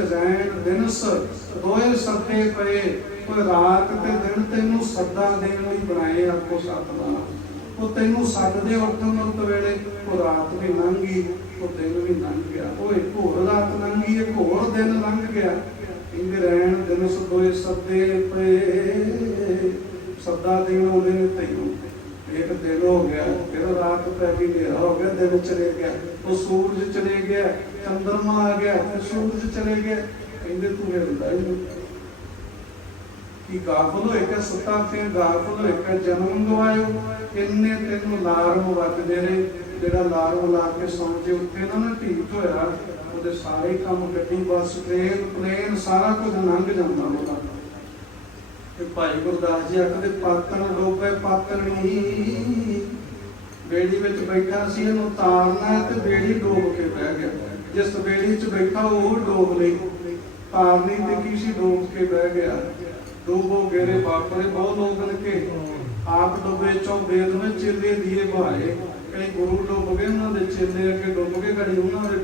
ਰੈਣ ਦਿਨਸ ਦੋਏ ਸੱਤੇ ਪਏ, ਕੋਈ ਰਾਤ ਤੇ ਦਿਨ ਤੈਨੂੰ ਸੱਦਾ ਦੇਣ ਲਈ ਬਣਾਏ ਆਪੋ ਸਤਨਾਮ। ਉਹ ਤੈਨੂੰ ਸੱਦਦੇ ਉੱਠਣ ਉਤ ਵੇਲੇ, ਉਹ ਰਾਤ ਵੀ ਲੰਘੀ ਉਹ ਦਿਨ ਵੀ ਲੰਘ ਗਿਆ। ਉਹ ਇੱਕ ਹੋਰ ਰਾਤ ਲੰਘੀ ਇੱਕ ਹੋਰ ਦਿਨ ਲੰਘ ਗਿਆ। ਕਹਿੰਦੇ ਰਹਿਣ ਦਿਨ ਦੋਏ ਸੱਦੇ ਪਏ। ਸੱਦਾ ਦੇਣ ਉਹਨੇ ਨੇ ਤੈਨੂੰ। ਇੱਕ ਦਿਨ ਹੋ ਗਿਆ ਪੈ ਗਈ ਹਨੇਰਾ ਹੋ ਗਿਆ, ਦਿਨ ਚਲੇ ਗਿਆ। ਉਹ ਸੂਰਜ ਚਲੇ ਗਿਆ, ਚੰਦਰਮਾ ਆ ਗਿਆ, ਫਿਰ ਸੂਰਜ ਚਲੇ ਗਿਆ। ਕਹਿੰਦੇ ਤੂੰ ਹਿਲਦਾ ਹੀ ਨਹੀਂ। ਕਿ ਗਾਫਲ ਹੋਏ ਕਿ ਸੁੱਤਾ ਤੇ ਗਾਫਲ ਹੋਏ ਕਿ ਜਨਮ ਗਵਾਇਓ ਕਿੰਨੇ ਤੈਨੂੰ ਲਾਰਮ ਵੱਜਦੇ ਨੇ, ਜਿਹੜਾ ਲਾਰਮ ਲਾ ਕੇ ਸੌਂ ਕੇ ਉੱਤੇ ਨਾ ਨਾ ਢੀਠ ਹੋਇਆ, ਉਹਦੇ ਸਾਰੇ ਕੰਮ ਗੱਡੀ, ਬੱਸ, ਟ੍ਰੇਨ, ਪਲੇਨ, ਸਾਰਾ ਕੁਝ ਲੰਘ ਜਾਂਦਾ ਉਹਦਾ। ਤੇ ਭਾਈ ਗੁਰਦਾਸ ਜੀ ਆਖਦੇ ਪਾਤਨ ਡੋਬੇ ਪਾਤਣੀ ਬੇੜੀ ਵਿੱਚ ਬੈਠਾ ਸੀ, ਇਹਨੂੰ ਤਾਰਨਾ ਤੇ ਬੇੜੀ ਡੋਬ ਕੇ ਬਹਿ ਗਿਆ। ਜਿਸ ਬੇੜੀ 'ਚ ਬੈਠਾ, ਉਹ ਡੋਬ ਲਈ। ਤਾਰਨੀ ਤੇ ਕੀ ਸੀ, ਡੋਬ ਕੇ ਬਹਿ ਗਿਆ। ਡੋਬੋ ਗੇਰੇ ਬਾਪਰੇ, ਬਹੁਤ ਲੋਕ ਨੇ ਆਪ ਡੁੱਬੇ ਚੋਂ ਵੇਦ ਵਿੱਚ ਚੇਲੇ ਦੀਏ ਭਾਏ। ਕਈ ਗੁਰੂ ਡੁੱਬ ਗਏ, ਉਹਨਾਂ ਦੇ ਚੇਲੇ ਅੱਗੇ ਡੁੱਬ ਕੇ ਘੜੀ ਉਹਨਾਂ ਦੇ